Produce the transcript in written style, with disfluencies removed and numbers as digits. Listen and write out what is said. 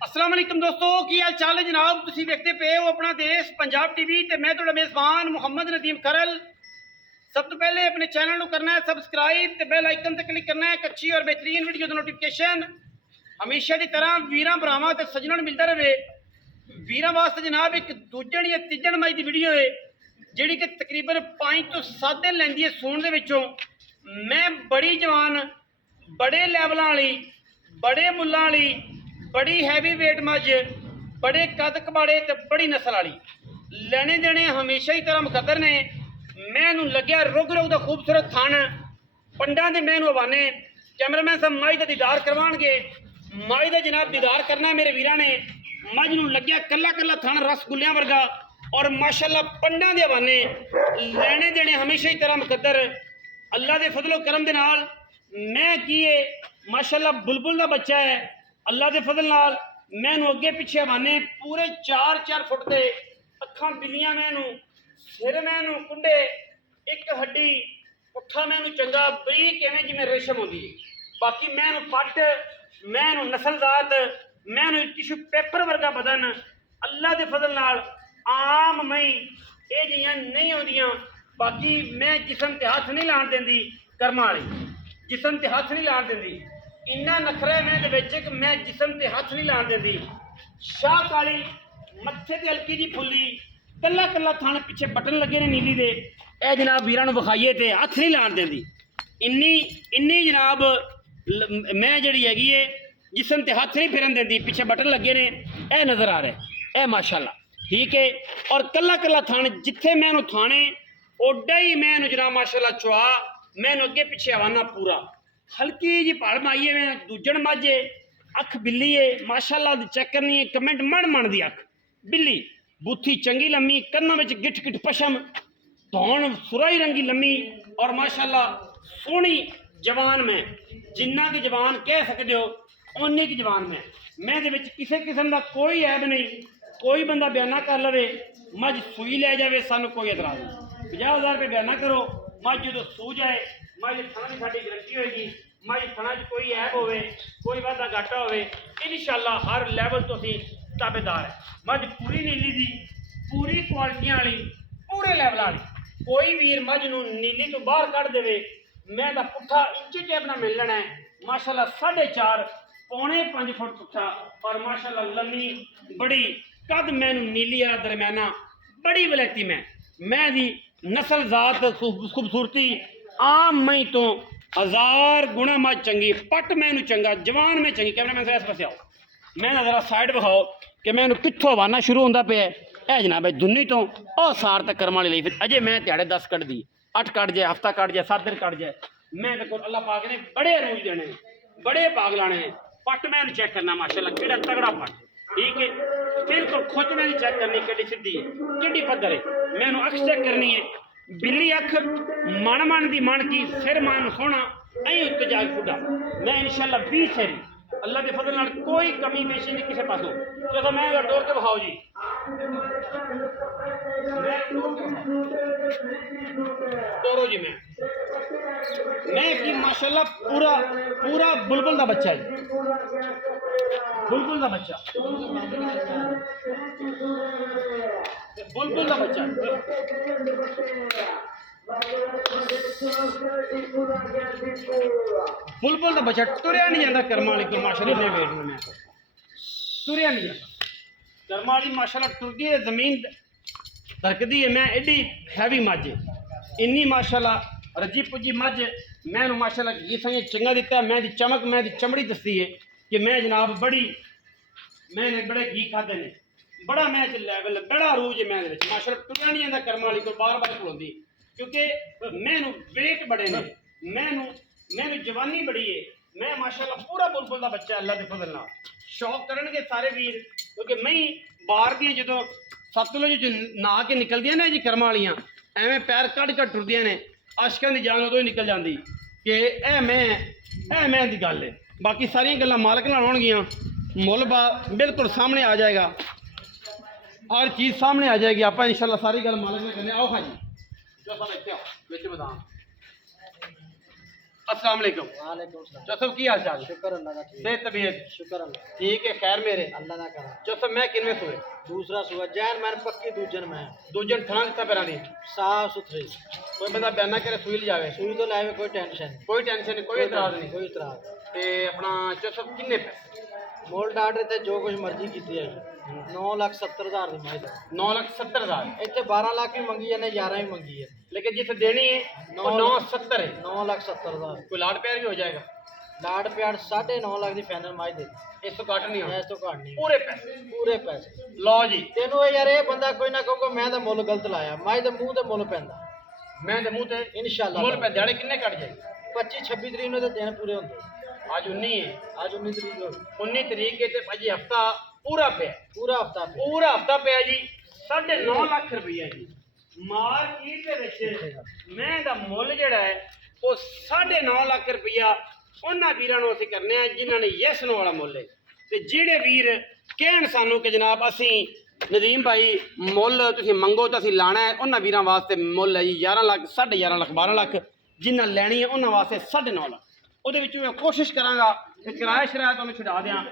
अस्सलाम वालेकुम दोस्तों की हाल चाल है जनाब। तुसीं देखते पे हो अपना देश पंजाब टीवी ते मैं तुहाडा मेज़बान मुहम्मद नदीम करल। सब तो पहले अपने चैनल को करना है सबसक्राइब ते बेल आइकन ते क्लिक करना है एक अच्छी और बेहतरीन वीडियो दा नोटिफिकेशन हमेशा की तरह वीरां भरावां ते सज्जनां नूं मिलता रहे। वीरां वास्ते जनाब एक दूजण या तीजण मई की वीडियो है जिहड़ी कि तकरीबन 5 तो 7 दिन लैंदी है सूण दे विचों। मैं बड़ी जवान बड़े लैवलों वाली बड़े मुल्लां वाली बड़ी हैवी वेट मझ बड़े कद कबाड़े ते बड़ी नस्ल वाली लेने देने हमेशा ही तरह मुकद्दर ने। मैनू लग्या रुग रुग दा खूबसूरत थन पंडा दे मैनू हवाने कैमरामैन साहब माई का दीदार करवाएंगे। माई का जनाब दीदार करना मेरे वीरां ने। मझ नूं लग्या कला कला थन रसगुल्लियां वर्गा और माशाअल्लाह पंडा दे हवाने लेने देने हमेशा ही तरह मुकद्दर अल्लाह के फजलो करम दे नाल। मैं की है माशाअल्लाह बुलबुल का बच्चा है अल्लाह के फजल नाल। मैनू अगे पिछे हवाने पूरे 4-4 फुट के अखां बिल्लियां मैनू सिर मैनू कुंडे एक हड्डी पुट्ठा मैनू चंगा बरीक एवं जिमें रेशम होंदी है। बाकी मैनू पट मैनू नस्लजात मैनू टिशू पेपर वर्गा बदन अल्लाह के फजल नाल आम मई ये जियां नहीं होंदियां। बाकी मैं जिसम ते हथ नहीं लाण देंदी कर्मा वाली जिसम ते हथ नहीं लाण देंदी। इन्ना नखरा है मैं कि मैं जिसम ते हथ नहीं लाण देंदी। शाह काली मत्थे ते हल्की जी फुल्ली कला कला थन पिछे बटन लगे ने नीली दे ए जनाब वीरां नूं विखाइए ते हथ नहीं लाण देंदी। इन्नी इन्नी जनाब मैं जिहड़ी हैगी है जिसम ते हथ नहीं फिरन देंदी पिछे बटन लगे ने ए नज़र आ रहा है ए माशाअल्लाह ठीक है। और कला कला थन जिथे मैनू थाने ओडा ही मैनू जनाब माशाअल्लाह चुआ मैनू अगे पिछे हवाना पूरा हल्की जी पहाड़ माई है। मैं दूजण माझे अख बिल्ली है माशाअल्लाह चेक करनी है कमेंट मन दी अख बिल्ली बूथी चंगी लम्मी कन्नों में गिठ गिठ पशम धौन सुराई रंगी लम्मी और माशाअल्लाह सोहनी जवान में जिन्ना की जवान कह सकते हो उन्नी की जवान में मैं दे विच किसी किस्म का कोई ऐब नहीं। कोई बंदा बयाना कर लवे मझ सूई लै जाए सानू कोई एतराज नहीं। 50,000 रुपये बयाना करो मझ जो सू जाए मझ थना की साडी गारंटी होएगी। मझ थना च कोई ऐब होवे कोई वाधा घाटा होवे इंशाअल्लाह हर लैवल तो असीं ताबेदार है। मझ पूरी नीली दी पूरी क्वालिटियां वाली पूरे लैवल वाली कोई वीर मझ नूं नीली तो बाहर कढ़ देवे मैं दा पुट्ठा इंची टेप नाल मिल लेना है माशाअल्लाह 4.5 पौने 5 फुट पुट्ठा और माशाअल्लाह लम्मी बड़ी कद मैनू नीली वाला दरम्याना बड़ी वलैती मैं दी नस्ल जात खूबसूरती आम मई तो 1000 गुणा मझ चंगी पट मैनू चंगा जवान में चंगी। कैमरा मैन इस पासे आओ मैं जरा साइड विखाओ कि मैनू कित्थों हवाना शुरू होंदा पे है जनाब दुन्नी तो और सार तक कर्म वाली फिर अजे मैं ध्याड़े 10 कट दी 8 कट जाए हफ्ता कट जाए 7 दिन कट जाए मैं देखो अल्लाह पाक ने बड़े रोज देने बड़े भाग लाने पट मैनू चेक करना माशाअल्लाह केड़ा तगड़ा पट ठीक है बिल्कुल खुद मैंने चेक करनी कि सीधी है कि पद्धर है मैनू अख चेक करनी है बिल्ली अख मन की मन की सिर मन सोना अं उत्ते जाग फुटा मैं इंशाअल्लाह 20 सिर अल्लाह के फजल नाल कोई कमी पेशी नहीं किसी पासों। चलो मैं डोर के बखाओ जी तोरो जी मैं कि माशाअल्लाह पूरा पूरा बुलबुल का बच्चा है बुलबुल का बच्चा बुलबुल का बच्चा बुलबुल का बच्चा तुरया नहीं जाता कर्मा वाली को माशाअल्लाह ने वेट में तुरया नहीं जाता कर्मा वाली माशाअल्लाह टुरदी है जमीन धरकदी है। मैं एडी हैवी मझ इन्नी माशाअल्लाह रजी पुजी मझ मैनू माशाअल्लाह घी सही चंगा दिता मैं दी चमक मैं दी चमड़ी दसी है कि मैं जनाब बड़ी मैंने बड़े घी खादे ने बड़ा मैच लैवल बड़ा रूज है मैं माशाअल्लाह तुरया नहीं जाता कर्मा वाली को बार बार खलोंदी क्योंकि मैनू वेट बड़े ने मैनू जवानी बड़ी है मैं माशाअल्लाह पूरा बुलबुल का बच्चा अल्लाह के फजल नाल शौक करनगे सारे वीर क्योंकि मैं बाहर दी जो सतलुज नहा के निकलदियां ने जी कर्मा वालियां एवें पैर कढ़ कढ़ टुरदियां ने आशकां दी जान उदों ही निकल जाती कि ए मैं दी गल है। बाकी सारियां गल्लां मालक नाल होणगियां मुल बा बिल्कुल सामने आ जाएगा हर चीज़ सामने आ जाएगी आप इंशाअल्लाह सारी गल मालक ने करने। आओ हाँ जी जो सब इत्थे आओ विच बदाम अस्सलाम वालेकुम। वालेकुम सलाम। जोसफ की हाल चाल? शुक्र अल्लाह का ठीक। सेहत तबीयत शुक्र अल्लाह ठीक है? खैर मेरे अल्लाह का करा। जोसफ मैं किनमें सोए दूसरा सुबह जैन मैंने पक्की दूजन में दूजन थना कितना पैरानी साफ सुथरी कोई बंदा बयाना करे सुई ले जावे सुई तो लाए कोई टेंशन नहीं, कोई टेंशन नहीं कोई इतराज नहीं कोई इतराज। ते अपना जोसफ किन्ने पे मोल डाटे ते जो कुछ मर्जी की है 9,70,000 की माई 9,70,000 इतने 12 लाख भी मंगी है 11 भी मंगी है, लेकिन जिसे देनी है वो 9,70 है। 9,70,000 कोई लाड प्यार भी हो जाएगा लाड प्यार 9.5 लाख की फाइनल माई दे इस तो घट नहीं होना इस तो घट नहीं पूरे पैसे पूरे पैसे। लो जी तेनों यार ये बंदा कोई ना कहूगा मैं तो मुल गलत लाया माई के मुंह ते मुल पैंदा मैं ते मुंह ते इंशाल्लाह मुल पे दिहाड़े किन्ने कट जाए 25-26 तरीक में तो दिन पूरे होंगे। आज 19 है आज 19 तरीक हो 19 तरीक के ते भाजी हफ्ता पूरा पे पूरा हफ्ता पे पूरा हफ्ता पे जी 9.5 लाख रुपया जी मार्केट ਦੇ ਵਿੱਚ ਮੈਂ ਦਾ ਮੁੱਲ ਜਿਹੜਾ ਹੈ ਉਹ 9.5 ਲੱਖ ਰੁਪਇਆ ਉਹਨਾਂ ਵੀਰਾਂ ਨੂੰ ਅਸੀਂ ਕਰਨੇ ਆ ਜਿਨ੍ਹਾਂ ਨੇ ਯੈਸ ਨੋ ਵਾਲਾ ਮੁੱਲ ਹੈ ਤੇ ਜਿਹੜੇ ਵੀਰ ਕਹਿਣ ਸਾਨੂੰ ਕਿ ਜਨਾਬ ਅਸੀਂ ਨਦੀਮ ਭਾਈ ਮੁੱਲ ਤੁਸੀਂ ਮੰਗੋ ਤਾਂ ਅਸੀਂ ਲਾਣਾ ਹੈ ਉਹਨਾਂ ਵੀਰਾਂ ਵਾਸਤੇ ਮੁੱਲ ਹੈ ਜੀ 11 ਲੱਖ 11.5 ਲੱਖ 12 ਲੱਖ ਜਿਨ੍ਹਾਂ ਲੈਣੀ ਹੈ ਉਹਨਾਂ ਵਾਸਤੇ 9.5 ਲੱਖ ਉਹਦੇ ਵਿੱਚੋਂ ਮੈਂ ਕੋਸ਼ਿਸ਼ ਕਰਾਂਗਾ ਕਿ ਕਿਰਾਇਆ ਸ਼ਰਾਇਆ ਤੁਹਾਨੂੰ ਛੁਡਾ ਦਿਆਂ